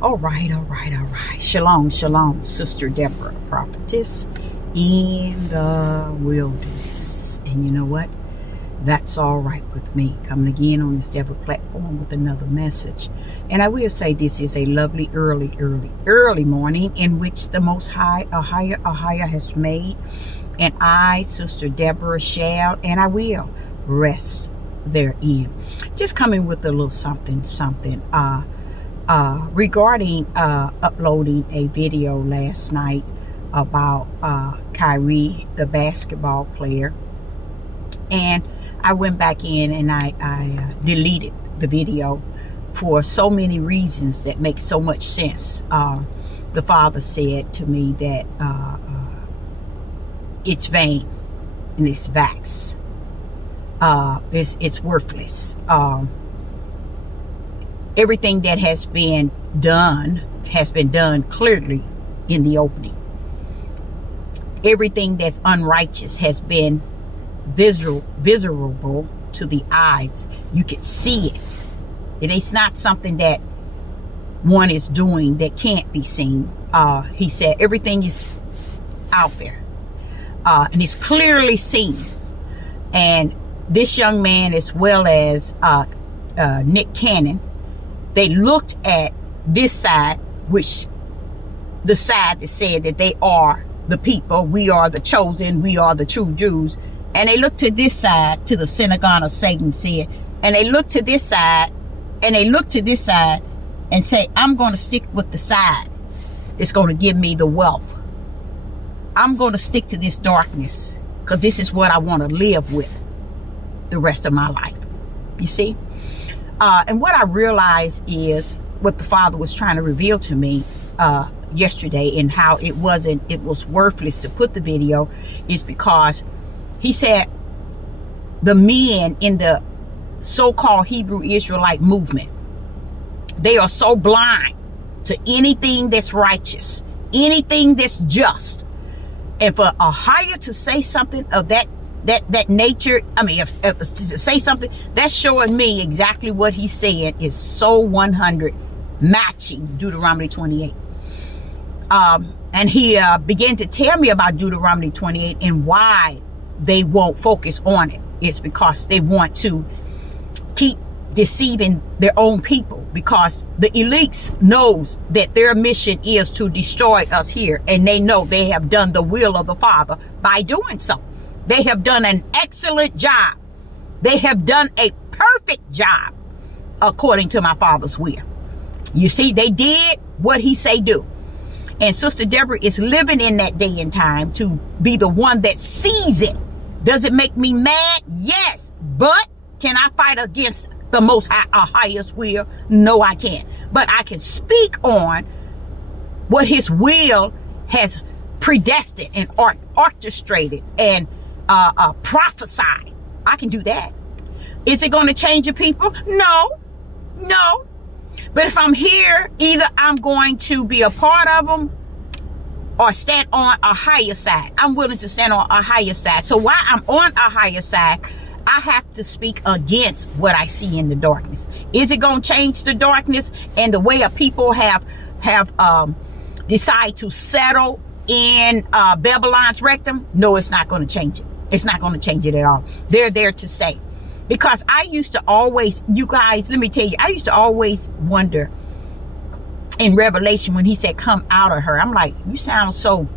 All right, all right, all right. Shalom, shalom, Sister Deborah, prophetess in the wilderness. And you know what? That's all right with me. Coming again on this Deborah platform with another message. And I will say this is a lovely, early morning in which the Most High, Ahia has made. And I, Sister Deborah, shall and I will rest therein. Just coming with a little something. Regarding uploading a video last night about Kyrie, the basketball player, and I went back in and I deleted the video for so many reasons that make so much sense. The father said to me that it's vain and it's vax. It's worthless. Everything that has been done clearly in the opening. Everything that's unrighteous has been visible to the eyes. You can see it. It's not something that one is doing that can't be seen. He said everything is out there. And it's clearly seen. And this young man, as well as Nick Cannon, they looked at this side, which the side that said that they are the people, we are the chosen, we are the true Jews. And they looked to this side, to the synagogue of Satan said, and they looked to this side, and they looked to this side and say, I'm going to stick with the side that's going to give me the wealth. I'm going to stick to this darkness because this is what I want to live with the rest of my life. You see? And what I realized is what the Father was trying to reveal to me yesterday, and how it was worthless to put the video, is because he said the men in the so-called Hebrew Israelite movement, they are so blind to anything that's righteous, anything that's just. And for Ahia to say something of that nature, I mean, if to say something that's showing me exactly what he's saying is so 100 matching Deuteronomy 28. And he began to tell me about Deuteronomy 28 and why they won't focus on it. It's because they want to keep deceiving their own people, because the elites knows that their mission is to destroy us here, and they know they have done the will of the Father by doing so. They have done an excellent job. They have done a perfect job according to my Father's will. You see, they did what he say do. And Sister Deborah is living in that day and time to be the one that sees it. Does it make me mad? Yes. But can I fight against the Most High, highest will? No, I can't. But I can speak on what his will has predestined and orchestrated and prophesied. I can do that. Is it going to change the people? No. But if I'm here, either I'm going to be a part of them or stand on a higher side. I'm willing to stand on a higher side. So while I'm on a higher side, I have to speak against what I see in the darkness. Is it going to change the darkness and the way of people have decided to settle in Babylon's rectum? No, it's not going to change it. It's not going to change it at all. They're there to stay. Because I used to always, you guys, let me tell you, I used to always wonder in Revelation when he said, come out of her. I'm like, you sound so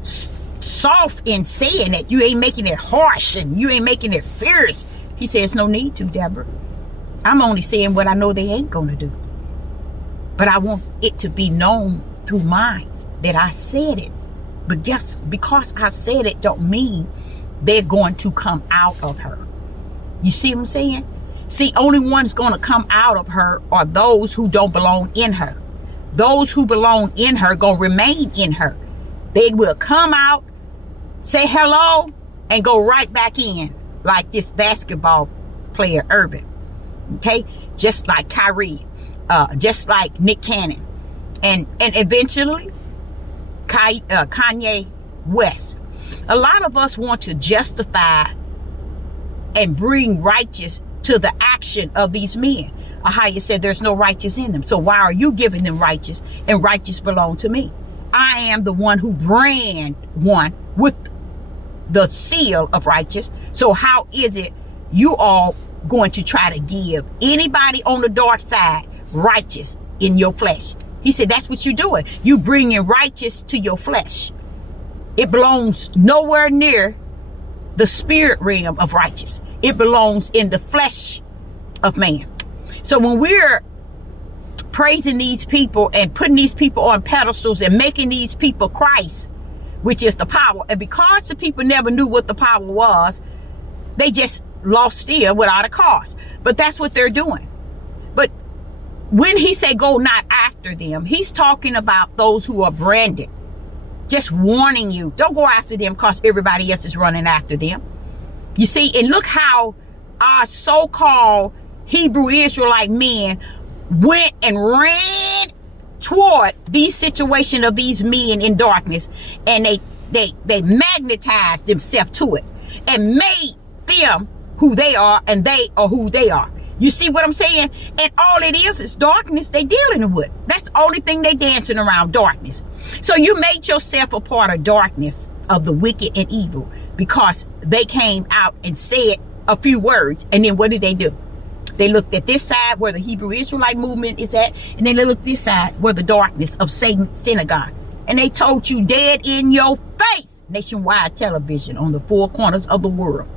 soft in saying it. You ain't making it harsh and you ain't making it fierce. He says, no need to, Deborah. I'm only saying what I know they ain't going to do. But I want it to be known through minds that I said it. But just because I said it don't mean they're going to come out of her. You see what I'm saying? See, only one's going to come out of her are those who don't belong in her. Those who belong in her going to remain in her. They will come out, say hello, and go right back in, like this basketball player, Irvin. Okay? Just like Kyrie. Just like Nick Cannon. And eventually, Kanye West. A lot of us want to justify and bring righteous to the action of these men. Ahia said there's no righteous in them. So why are you giving them righteous, and righteous belong to me? I am the one who brand one with the seal of righteous. So how is it you all going to try to give anybody on the dark side righteous in your flesh? He said that's what you're doing. You bringing righteous to your flesh. It belongs nowhere near the spirit realm of righteous. It belongs in the flesh of man. So when we're praising these people and putting these people on pedestals and making these people Christ, which is the power, and because the people never knew what the power was, they just lost still without a cause. But that's what they're doing. But when he said go not after them, he's talking about those who are branded. Just warning you, don't go after them because everybody else is running after them. You see, and look how our so-called Hebrew Israelite men went and ran toward these situation of these men in darkness, and they magnetized themselves to it and made them who they are, and they are who they are. You see what I'm saying? And all it is darkness they dealing with. That's the only thing they dancing around, darkness. So you made yourself a part of darkness, of the wicked and evil, because they came out and said a few words, and then what did they do? They looked at this side where the Hebrew Israelite movement is at, and then they looked this side where the darkness of Satan's synagogue. And they told you dead in your face, nationwide television on the four corners of the world.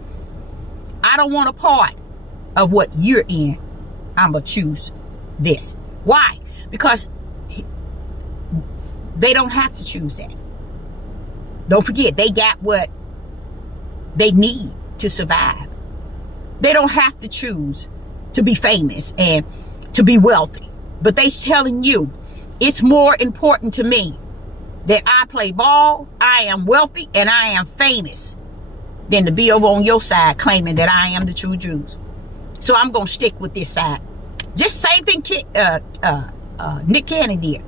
I don't want a part of what you're in. I'm going to choose this. Why? Because they don't have to choose that. Don't forget, they got what they need to survive. They don't have to choose to be famous and to be wealthy. But they're telling you, it's more important to me that I play ball, I am wealthy, and I am famous, than to be over on your side claiming that I am the true Jews. So I'm going to stick with this side. Just same thing Nick Cannon did.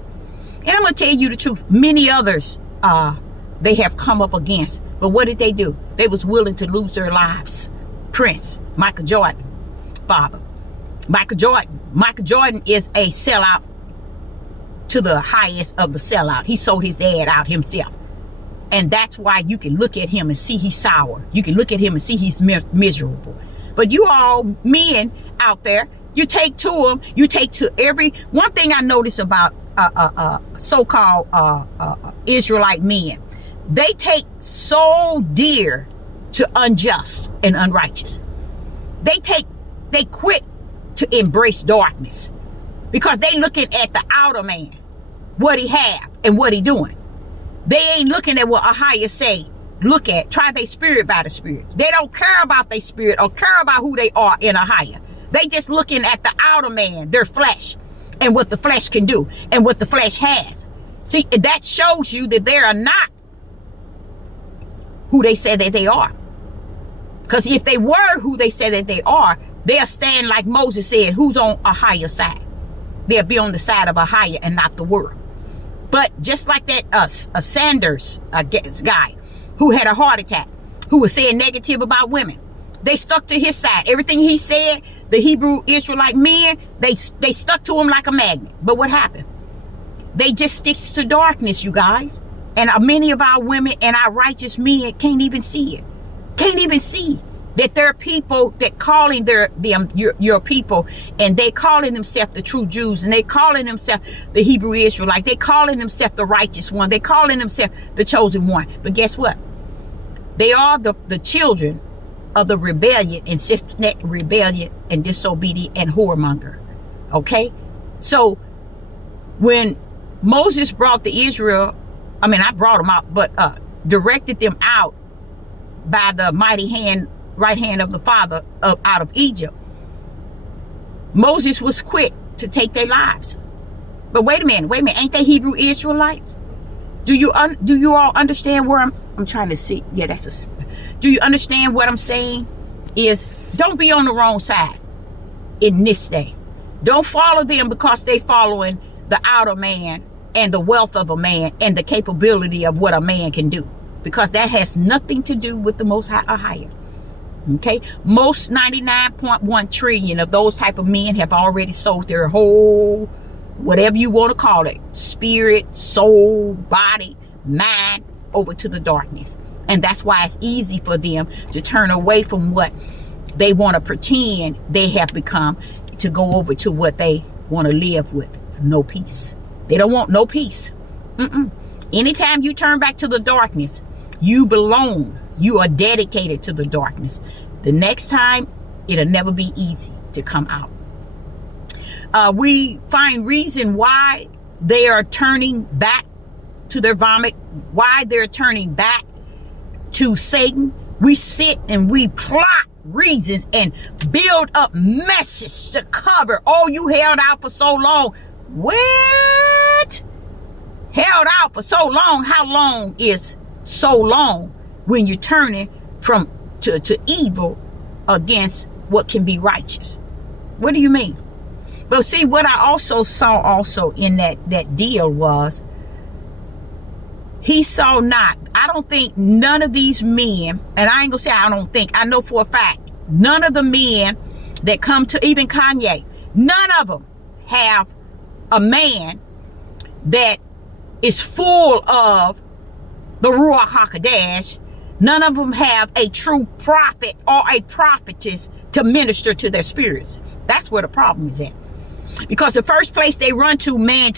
And I'm going to tell you the truth. Many others they have come up against. But what did they do? They was willing to lose their lives. Prince, Michael Jordan, father. Michael Jordan is a sellout to the highest of the sellout. He sold his dad out himself. And that's why you can look at him and see he's sour. You can look at him and see he's miserable. But you all men out there, you take to him, you take to every... One thing I notice about so-called Israelite men, they take so dear to unjust and unrighteous. They quit to embrace darkness because they looking at the outer man, what he have and what he doing. They ain't looking at what Ahia say. Look at, try their spirit by the spirit. They don't care about their spirit or care about who they are in Ahia. They just looking at the outer man, their flesh, and what the flesh can do and what the flesh has. See, that shows you that they are not who they say that they are. Because if they were who they say that they are, they'll stand like Moses said, who's on Ahia's side. They'll be on the side of Ahia and not the world. But just like that Sanders guy who had a heart attack, who was saying negative about women, they stuck to his side. Everything he said, the Hebrew Israelite men, they stuck to him like a magnet. But what happened? They just sticks to darkness, you guys. And many of our women and our righteous men can't even see it. Can't even see that there are people that calling your people, and they calling themselves the true Jews, and they calling themselves the Hebrew Israelite. They calling themselves the righteous one. They calling themselves the chosen one. But guess what? They are the children of the rebellion and stiff-necked rebellion and disobedient and whoremonger. Okay? So when Moses brought the Israel, not brought them out, but directed them out by the mighty hand, right hand of the Father out of Egypt, Moses was quick to take their lives. But wait a minute, ain't they Hebrew Israelites? Do you all understand where I'm trying to see? Yeah, do you understand what I'm saying? Is don't be on the wrong side in this day. Don't follow them because they following the outer man and the wealth of a man and the capability of what a man can do, because that has nothing to do with the Most High Ahia. Okay, most 99.1 trillion of those type of men have already sold their whole, whatever you want to call it, spirit, soul, body, mind, over to the darkness. And that's why it's easy for them to turn away from what they want to pretend they have become, to go over to what they want to live with. No peace. They don't want no peace. Anytime you turn back to the darkness, you belong. You are dedicated to the darkness. The next time, it'll never be easy to come out. We find reason why they are turning back to their vomit, why they're turning back to Satan. We sit and we plot reasons and build up messages to cover. Oh, you held out for so long. What? Held out for so long? How long is so long when you're turning from to evil against what can be righteous? What do you mean? But see, what I also saw also in that deal was, he saw not. I don't think none of these men, and I ain't gonna say I don't think, I know for a fact, none of the men that come to, even Kanye, none of them have a man that is full of the Ruach HaKodesh. None of them have a true prophet or a prophetess to minister to their spirits. That's where the problem is at. Because the first place they run to man.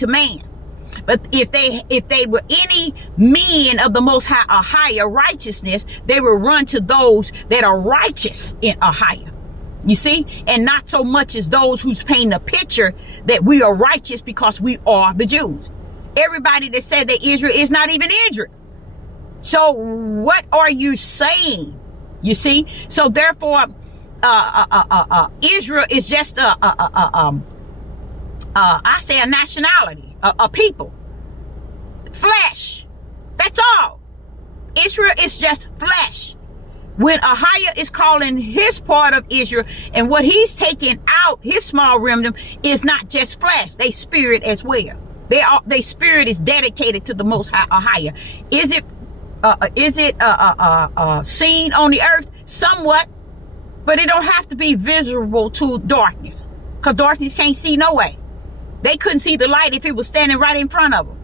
But if they were any men of the most high, a higher righteousness, they will run to those that are righteous in a higher. You see? And not so much as those who's painting a picture that we are righteous because we are the Jews. Everybody that said that Israel is not even Israel. So what are you saying? You see? So therefore, Israel is just I say a nationality, a people, flesh. That's all. Israel is just flesh. When Ahia is calling his part of Israel, and what he's taking out, his small remnant, is not just flesh, they spirit as well. They spirit is dedicated to the Most High Ahia. Is it seen on the earth? Somewhat, but it don't have to be visible to darkness, because darkness can't see no way. They couldn't see the light if it was standing right in front of them.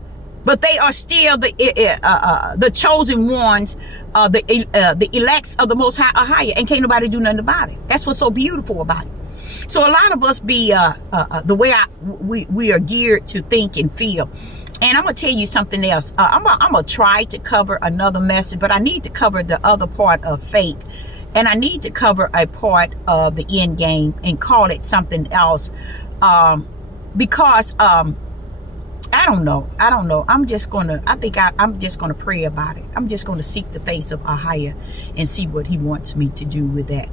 But they are still the chosen ones, the elects of the Most High Ahia, and can't nobody do nothing about it. That's what's so beautiful about it. So a lot of us be the way we are geared to think and feel. And I'm gonna tell you something else. I'm gonna try to cover another message, but I need to cover the other part of faith, and I need to cover a part of the end game and call it something else, because I don't know. I'm just gonna pray about it. I'm just gonna seek the face of Ahia and see what he wants me to do with that.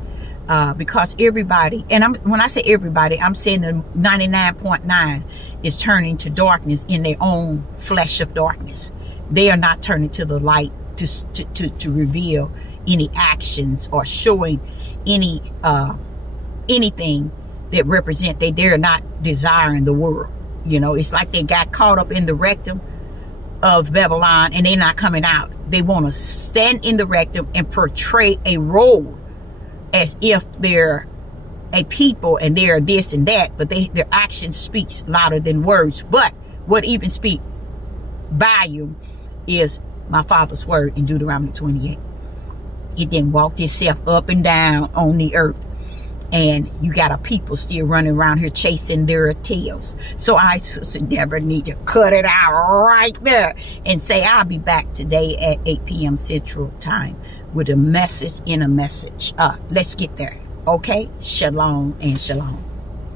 Because everybody, and when I say everybody, I'm saying the 99.9 is turning to darkness in their own flesh of darkness. They are not turning to the light to reveal any actions or showing any anything that represent they're not desiring the world. You know, it's like they got caught up in the rectum of Babylon and they're not coming out. They want to stand in the rectum and portray a role as if they're a people and they're this and that, but their action speaks louder than words. But what even speak volume is my Father's word in Deuteronomy 28. It then walked itself up and down on the earth. And you got a people still running around here chasing their tails. So I, Sister Deborah, need to cut it out right there and say I'll be back today at 8 p.m. Central Time with a message in a message. Let's get there. Okay? Shalom and shalom.